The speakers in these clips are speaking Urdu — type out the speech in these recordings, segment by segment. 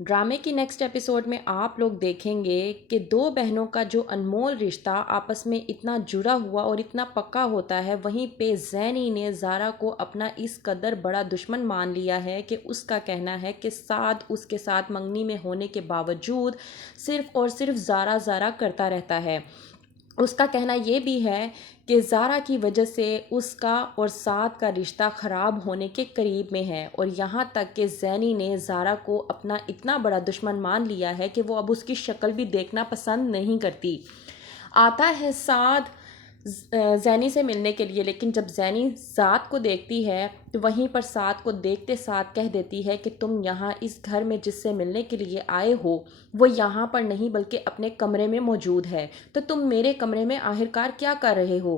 ڈرامے کی نیکسٹ ایپیسوڈ میں آپ لوگ دیکھیں گے کہ دو بہنوں کا جو انمول رشتہ آپس میں اتنا جڑا ہوا اور اتنا پکا ہوتا ہے، وہیں پہ زینی نے زارا کو اپنا اس قدر بڑا دشمن مان لیا ہے کہ اس کا کہنا ہے کہ سعد اس کے ساتھ منگنی میں ہونے کے باوجود صرف اور صرف زارا زارا کرتا رہتا ہے۔ اس کا کہنا یہ بھی ہے کہ زارا کی وجہ سے اس کا اور سعد کا رشتہ خراب ہونے کے قریب میں ہے، اور یہاں تک کہ زینی نے زارا کو اپنا اتنا بڑا دشمن مان لیا ہے کہ وہ اب اس کی شکل بھی دیکھنا پسند نہیں کرتی۔ آتا ہے سعد زینی سے ملنے کے لیے، لیکن جب زینی سعد کو دیکھتی ہے تو وہیں پر سعد کو دیکھتے ساتھ کہہ دیتی ہے کہ تم یہاں اس گھر میں جس سے ملنے کے لیے آئے ہو وہ یہاں پر نہیں بلکہ اپنے کمرے میں موجود ہے، تو تم میرے کمرے میں آخرکار کیا کر رہے ہو؟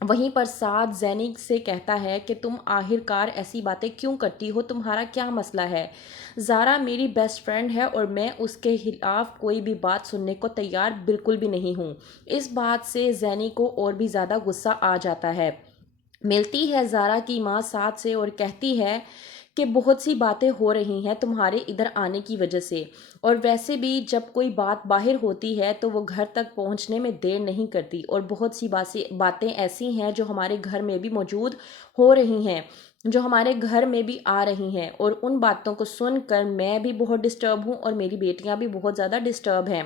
وہیں پر سعد زینی سے کہتا ہے کہ تم آخرکار ایسی باتیں کیوں کرتی ہو، تمہارا کیا مسئلہ ہے؟ زارا میری بیسٹ فرینڈ ہے اور میں اس کے خلاف کوئی بھی بات سننے کو تیار بالکل بھی نہیں ہوں۔ اس بات سے زینی کو اور بھی زیادہ غصہ آ جاتا ہے۔ ملتی ہے زارا کی ماں سعد سے اور کہتی ہے کہ بہت سی باتیں ہو رہی ہیں تمہارے ادھر آنے کی وجہ سے، اور ویسے بھی جب کوئی بات باہر ہوتی ہے تو وہ گھر تک پہنچنے میں دیر نہیں کرتی، اور بہت سی باتیں ایسی ہیں جو ہمارے گھر میں بھی موجود ہو رہی ہیں، جو ہمارے گھر میں بھی آ رہی ہیں، اور ان باتوں کو سن کر میں بھی بہت ڈسٹرب ہوں اور میری بیٹیاں بھی بہت زیادہ ڈسٹرب ہیں۔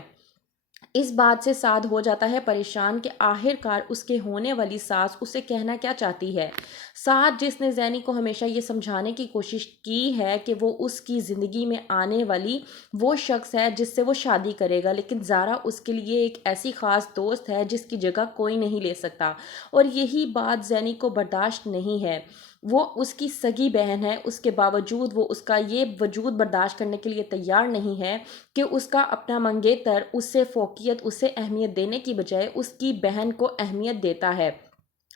اس بات سے سعد ہو جاتا ہے پریشان کہ آخرکار اس کے ہونے والی ساس اسے کہنا کیا چاہتی ہے۔ سعد جس نے زینی کو ہمیشہ یہ سمجھانے کی کوشش کی ہے کہ وہ اس کی زندگی میں آنے والی وہ شخص ہے جس سے وہ شادی کرے گا، لیکن زارا اس کے لیے ایک ایسی خاص دوست ہے جس کی جگہ کوئی نہیں لے سکتا، اور یہی بات زینی کو برداشت نہیں ہے۔ وہ اس کی سگی بہن ہے، اس کے باوجود وہ اس کا یہ وجود برداشت کرنے کے لیے تیار نہیں ہے کہ اس کا اپنا منگیتر اس سے فوقیت، اس سے اہمیت دینے کی بجائے اس کی بہن کو اہمیت دیتا ہے۔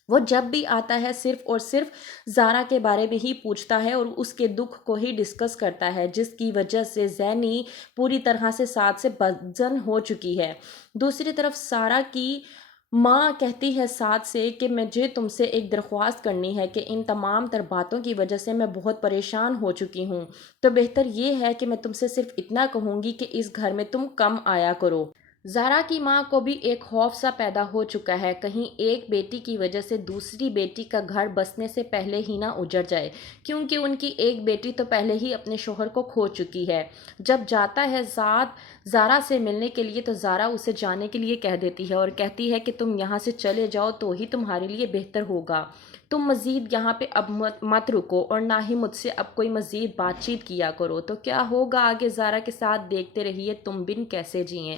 وہ جب بھی آتا ہے صرف اور صرف زارا کے بارے میں ہی پوچھتا ہے اور اس کے دکھ کو ہی ڈسکس کرتا ہے، جس کی وجہ سے زینی پوری طرح سے سعد سے بدظن ہو چکی ہے۔ دوسری طرف سارا کی ماں کہتی ہے سعد سے کہ مجھے تم سے ایک درخواست کرنی ہے کہ ان تمام تر باتوں کی وجہ سے میں بہت پریشان ہو چکی ہوں، تو بہتر یہ ہے کہ میں تم سے صرف اتنا کہوں گی کہ اس گھر میں تم کم آیا کرو۔ زارا کی ماں کو بھی ایک خوف سا پیدا ہو چکا ہے، کہیں ایک بیٹی کی وجہ سے دوسری بیٹی کا گھر بسنے سے پہلے ہی نہ اجڑ جائے، کیونکہ ان کی ایک بیٹی تو پہلے ہی اپنے شوہر کو کھو چکی ہے۔ جب جاتا ہے سعد زارا سے ملنے کے لیے تو زارا اسے جانے کے لیے کہہ دیتی ہے اور کہتی ہے کہ تم یہاں سے چلے جاؤ تو ہی تمہارے لیے بہتر ہوگا، تم مزید یہاں پہ اب مت رکو اور نہ ہی مجھ سے اب کوئی مزید بات چیت کیا کرو۔ تو کیا ہوگا آگے، زارا کے ساتھ دیکھتے رہیے تم بن کیسے جئیں۔